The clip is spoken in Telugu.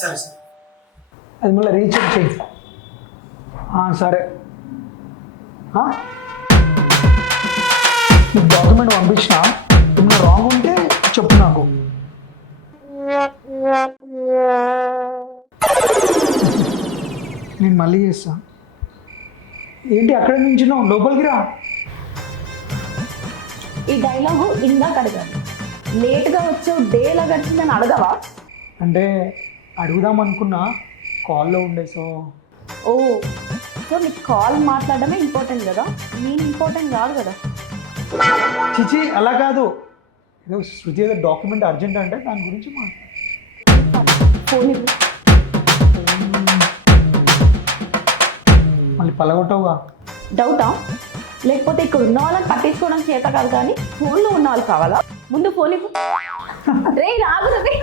సరే సరే. అది మళ్ళీ రీచెక్ చేయి. సరే ఈ డాక్యుమెంట్ పంపించిన ఏమైనా రాంగ్ ఉంటే చెప్పు నాకు. నేను మళ్ళీ చేస్తా. ఏంటి అక్కడ నుంచి లోపలికి రా. ఈ డైలాగు ఇందాక అడగాలి, లేట్గా వచ్చావు డే ఎలా గడిచిందని అడగవా? అంటే అడుగుదాం అనుకున్నా, కాల్లో ఉండే. సో నీకు కాల్ మాట్లాడడమే ఇంపార్టెంట్ కదా, నేను ఇంపార్టెంట్ కాదు కదా. చిచి అలా కాదు, ఏదో శృతి ఏదో డాక్యుమెంట్ అర్జెంట్ అంటే దాని గురించి ఫోన్ మళ్ళీ పలగొట్టవుగా. డౌటా? లేకపోతే ఇక్కడ ఉన్న వాళ్ళని పట్టించుకోవడం చేత కాదు కానీ ఫోన్లో ఉన్న వాళ్ళు కావాలా? ముందు ఫోన్ ఇవ్వు. రే రాదు రే.